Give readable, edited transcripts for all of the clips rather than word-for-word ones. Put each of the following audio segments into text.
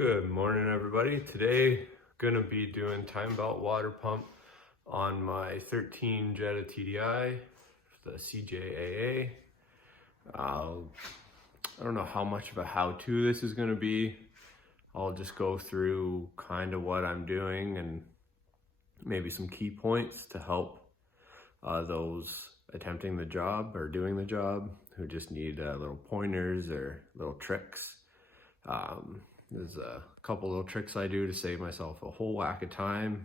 Good morning, everybody. Today, gonna be doing time belt water pump on my 13 Jetta TDI, the CJAA. I don't know how much of a how-to this is gonna be. I'll just go through kind of what I'm doing and maybe some key points to help those attempting the job or doing the job who just need little pointers or little tricks. There's a couple little tricks I do to save myself a whole whack of time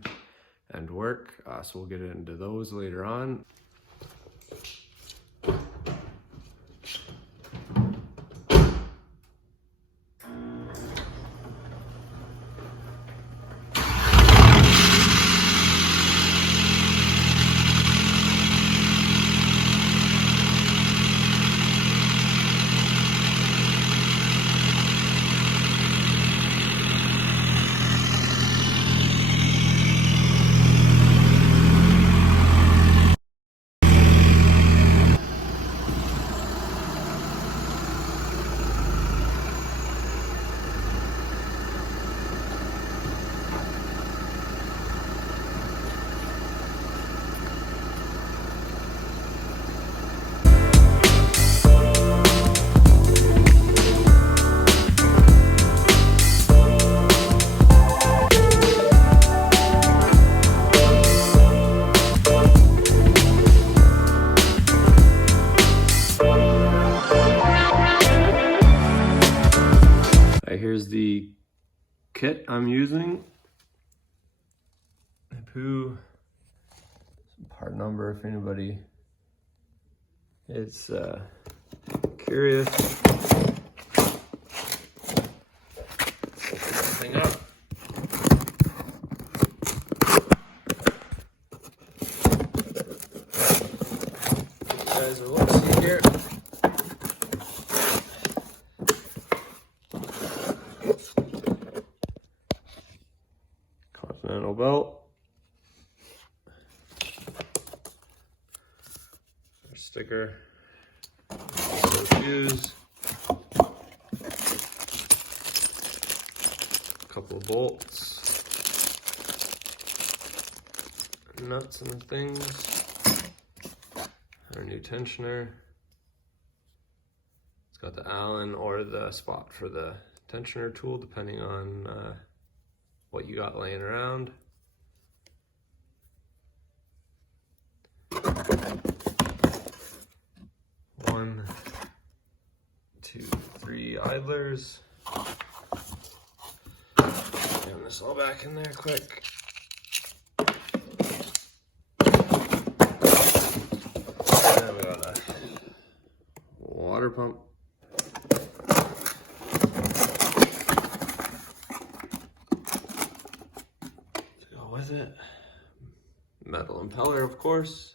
and work, so we'll get into those later on. Here's the kit I'm using. Some part number if anybody is curious. Thing up. You guys are looking here. Belt, our sticker, shoes, a couple of bolts, nuts and things, our new tensioner. It's got the Allen or the spot for the tensioner tool depending on what you got laying around. 1, 2, 3 idlers. Getting this all back in there quick. Then we got a water pump. To go with it. Metal impeller, of course.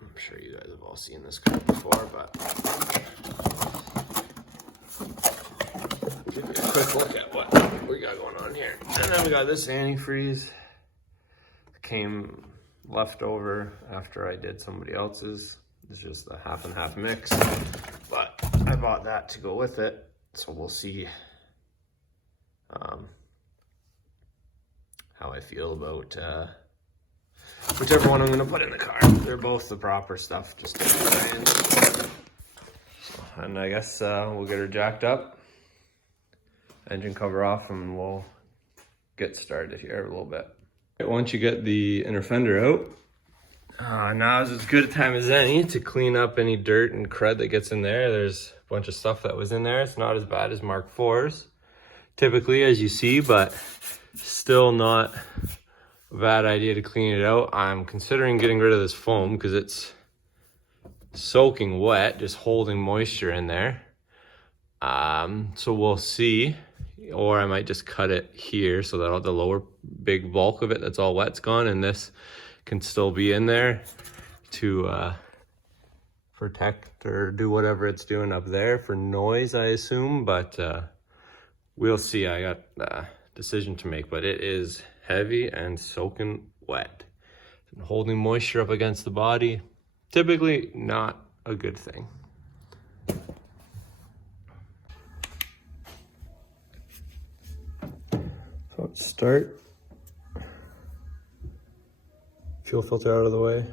I'm sure you guys have all seen this car before, but give you a quick look at what we got going on here. And then we got this antifreeze. Came left over after I did somebody else's. It's just a half and half mix, but I bought that to go with it. So we'll see how I feel about whichever one I'm gonna put in the car. They're both the proper stuff, just to try and I guess we'll get her jacked up, engine cover off, and we'll get started here a little bit. Once you get the inner fender out, now is as good a time as any to clean up any dirt and crud that gets in there. There's a bunch of stuff that was in there. It's not as bad as Mark IV's, typically, as you see, but still not a bad idea to clean it out. I'm considering getting rid of this foam because it's soaking wet, just holding moisture in there. So we'll see, or I might just cut it here so that all the lower big bulk of it that's all wet's gone, and this can still be in there to protect or do whatever it's doing up there for noise, I assume, but we'll see. I got a decision to make, but it is heavy and soaking wet. And holding moisture up against the body, typically not a good thing. start. Fuel filter out of the way.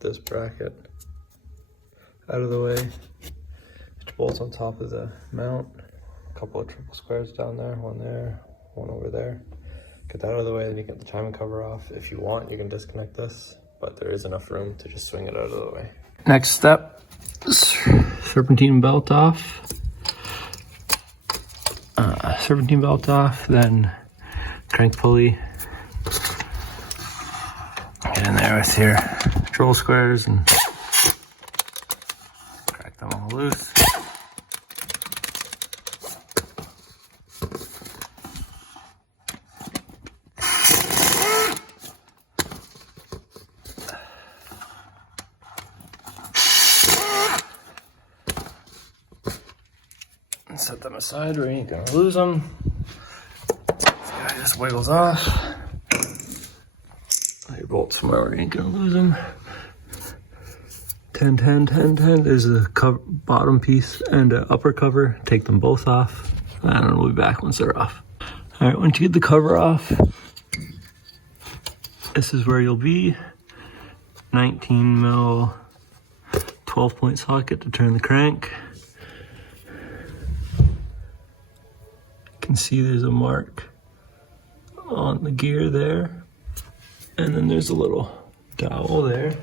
This bracket out of the way. Each bolt's on top of the mount. A couple of triple squares down there, one over there. Get that out of the way, then you get the timing cover off. If you want, you can disconnect this, but there is enough room to just swing it out of the way. Next step, serpentine belt off. Serpentine belt off, then crank pulley. Get in there with your triple squares and crack them all loose. And set them aside where you ain't gonna lose them. This guy just wiggles off. Your bolts from where you ain't gonna lose them. 10, 10, 10, 10. There's a cover, bottom piece and an upper cover. Take them both off, and then we'll be back once they're off. All right, once you get the cover off, this is where you'll be. 19 mil 12-point socket to turn the crank. You can see there's a mark on the gear there. And then there's a little dowel there.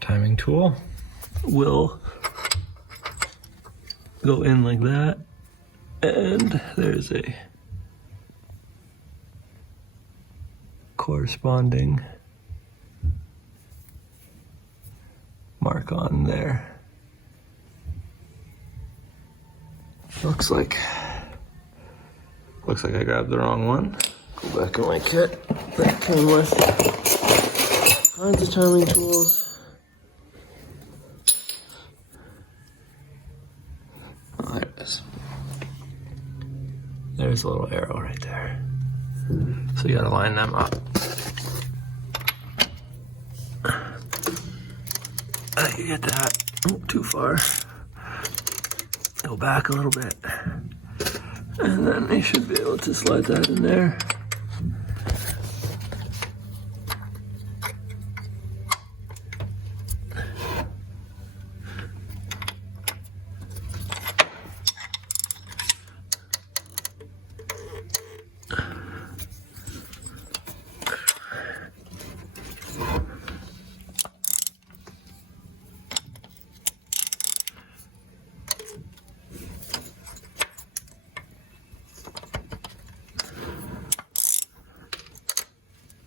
Timing tool will go in like that. And there's a corresponding mark on there. Looks like I grabbed the wrong one. Go back in my kit. That came with all kinds of timing tools. Oh, there it is. There's a little arrow right there. So you gotta line them up. You get that. Oh, too far. Go back a little bit. And then you should be able to slide that in there.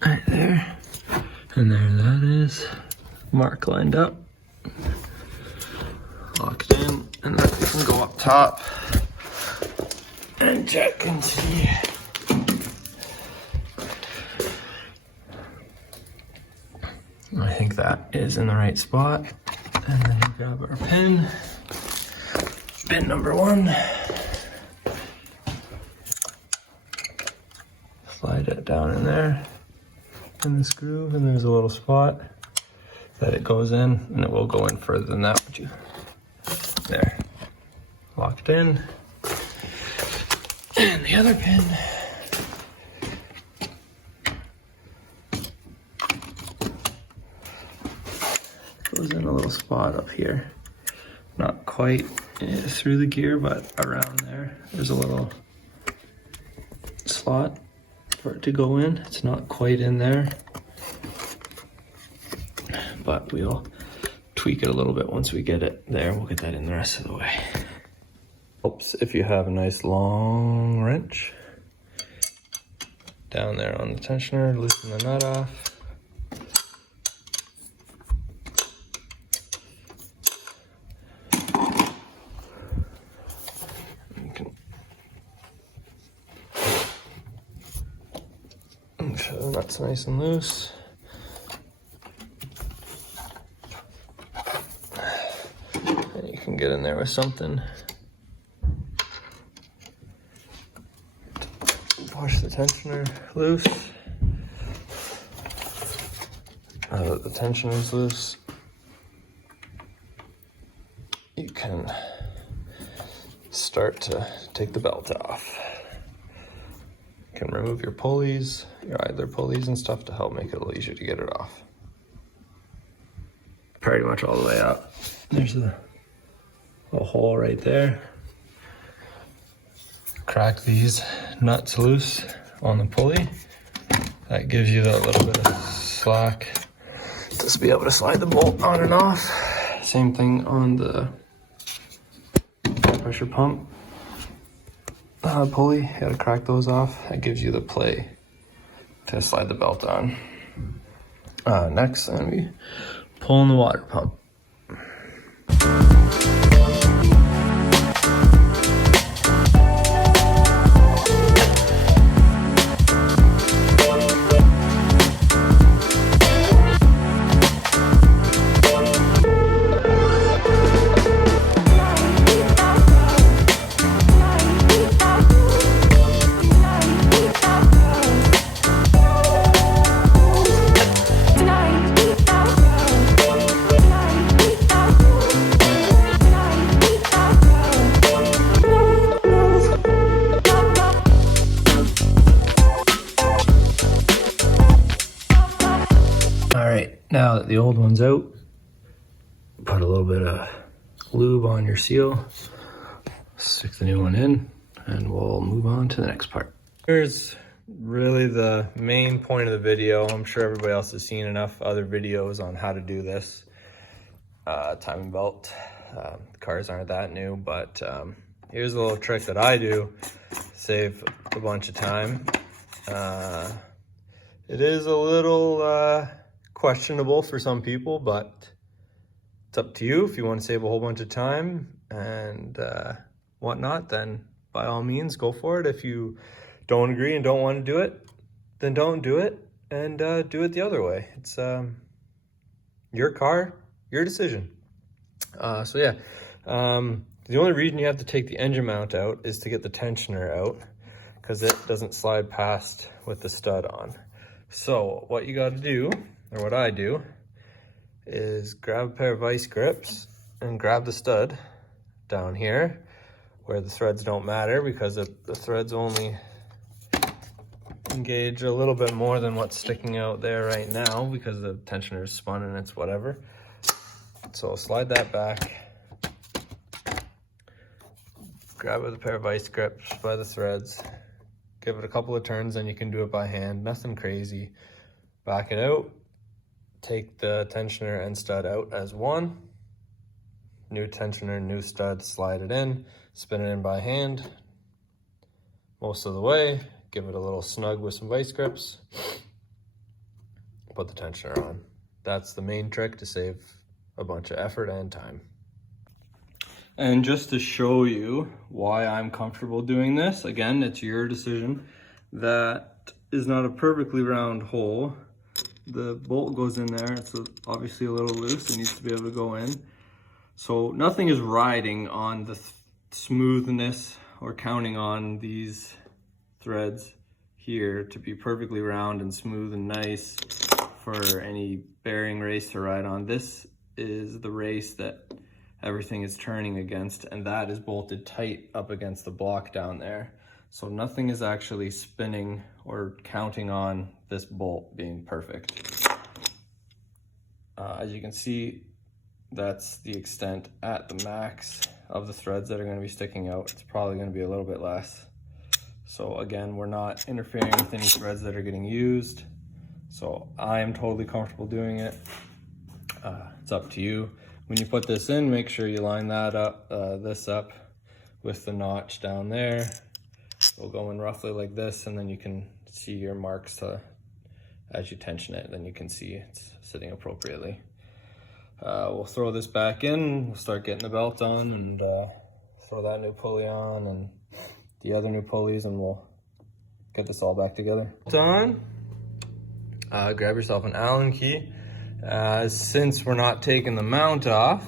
Right there, and there that is, mark lined up, locked in, and then we can go up top and check and see. I think that is in the right spot, and then you grab our pin, pin number 1. Slide it down in there. In this groove, and there's a little spot that it goes in, and it will go in further than that. But you there, locked in, and the other pin goes in a little spot up here, not quite through the gear, but around there. There's a little slot for it to go in. It's not quite in there, but we'll tweak it a little bit once we get it there. We'll get that in the rest of the way. Helps if you have a nice long wrench down there on the tensioner, loosen the nut off. So the nut's nice and loose. And you can get in there with something. Push the tensioner loose. Now that the tensioner is loose, you can start to take the belt off. You can remove your pulleys, your idler pulleys and stuff to help make it a little easier to get it off. Pretty much all the way up. There's a hole right there. Crack these nuts loose on the pulley. That gives you that little bit of slack just to be able to slide the bolt on and off. Same thing on the pressure pump pulley. You gotta crack those off. That gives you the play to slide the belt on. Next, I'm gonna be pulling the water pump. Now that the old one's out, put a little bit of lube on your seal, stick the new one in, and we'll move on to the next part. Here's really the main point of the video. I'm sure everybody else has seen enough other videos on how to do this. Timing belt. The cars aren't that new, but here's a little trick that I do, save a bunch of time. It is a little questionable for some people, but it's up to you. If you want to save a whole bunch of time and whatnot, then by all means go for it. If you don't agree and don't want to do it, then don't do it, and do it the other way. It's your car, your decision. So yeah, the only reason you have to take the engine mount out is to get the tensioner out, because it doesn't slide past with the stud on. So what you got to do, or what I do, is grab a pair of vice grips and grab the stud down here where the threads don't matter, because the threads only engage a little bit more than what's sticking out there right now because the tensioner is spun and it's whatever. So slide that back, grab with a pair of vice grips by the threads, give it a couple of turns, and you can do it by hand, nothing crazy. Back it out. Take the tensioner and stud out as one. New tensioner, new stud, slide it in, spin it in by hand most of the way. Give it a little snug with some vice grips. Put the tensioner on. That's the main trick to save a bunch of effort and time. And just to show you why I'm comfortable doing this, again, it's your decision. That is not a perfectly round hole. The bolt goes in there, it's obviously a little loose, it needs to be able to go in. So nothing is riding on the smoothness or counting on these threads here to be perfectly round and smooth and nice for any bearing race to ride on. This is the race that everything is turning against, and that is bolted tight up against the block down there. So nothing is actually spinning or counting on this bolt being perfect. As you can see, that's the extent at the max of the threads that are going to be sticking out. It's probably going to be a little bit less. So again, we're not interfering with any threads that are getting used. So I am totally comfortable doing it. It's up to you. When you put this in, make sure you line that up, this up with the notch down there. We'll go in roughly like this, and then you can see your marks as you tension it, then you can see it's sitting appropriately. We'll throw this back in, we'll start getting the belt on, and throw that new pulley on and the other new pulleys, and we'll get this all back together. Done. Grab yourself an Allen key. Since we're not taking the mount off,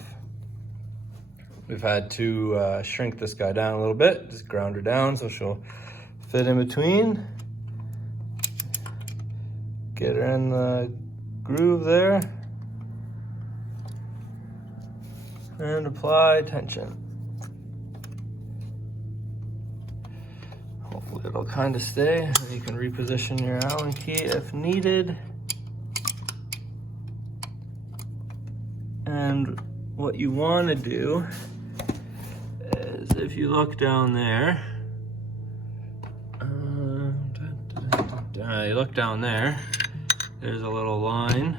we've had to shrink this guy down a little bit, just ground her down so she'll fit in between. Get her in the groove there. And apply tension. it'll kind of stay. You can reposition your Allen key if needed. And what you want to do is, if you look down there, you look down there, there's a little line,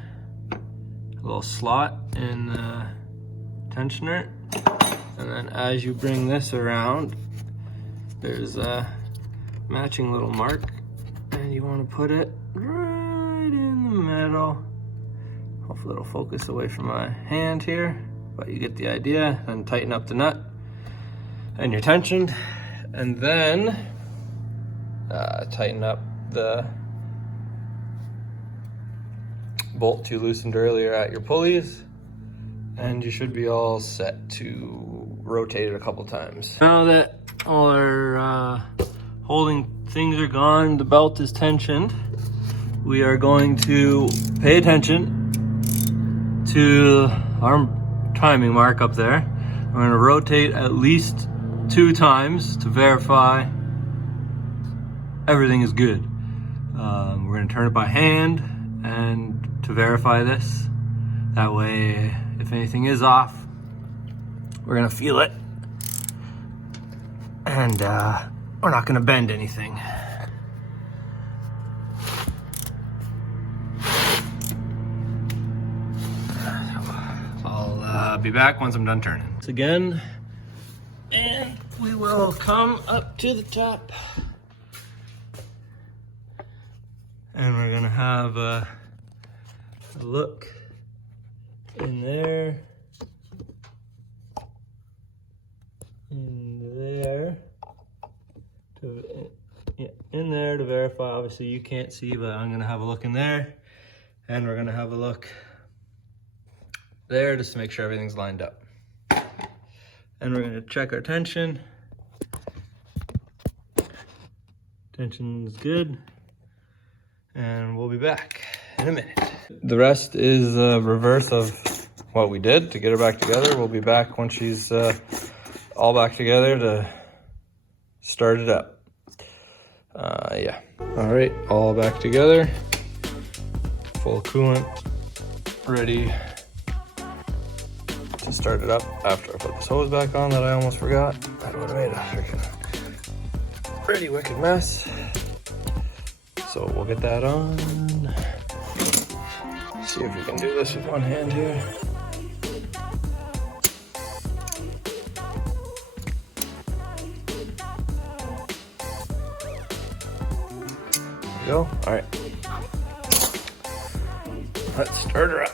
a little slot in the tensioner, and then as you bring this around, there's a matching little mark, and you want to put it right in the middle. Hopefully it'll focus away from my hand here, but you get the idea. And tighten up the nut and your tension, and then tighten up the bolt you loosened earlier at your pulleys, and you should be all set to rotate it a couple times. Now that all our holding things are gone, the belt is tensioned, we are going to pay attention to our timing mark up there. We're going to rotate at least 2 times to verify everything is good. We're going to turn it by hand and to verify this. That way, if anything is off, we're going to feel it, and we're not going to bend anything. I'll be back once I'm done turning. Once again, and we will come up to the top. And we're gonna have a look in there, in there to verify. Obviously you can't see, but I'm gonna have a look in there, and we're gonna have a look there just to make sure everything's lined up. And we're gonna check our tension. Tension's good, and we'll be back in a minute. The rest is a reverse of what we did to get her back together. We'll be back when she's all back together to start it up. Yeah. All right, all back together. Full coolant, ready to start it up after I put this hose back on that I almost forgot. That would have made a freaking pretty wicked mess. So we'll get that on. See if we can do this with one hand here. There we go. All right. Let's start her up.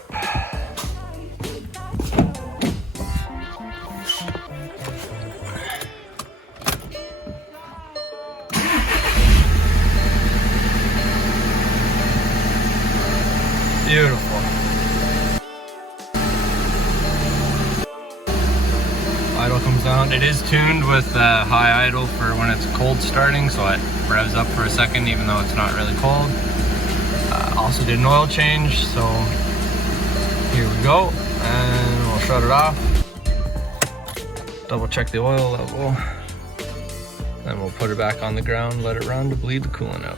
Beautiful. Idle comes down. It is tuned with high idle for when it's cold starting, so it revs up for a second even though it's not really cold. Also did an oil change, so here we go, and we'll shut it off. Double check the oil level, then we'll put it back on the ground, let it run to bleed the coolant out.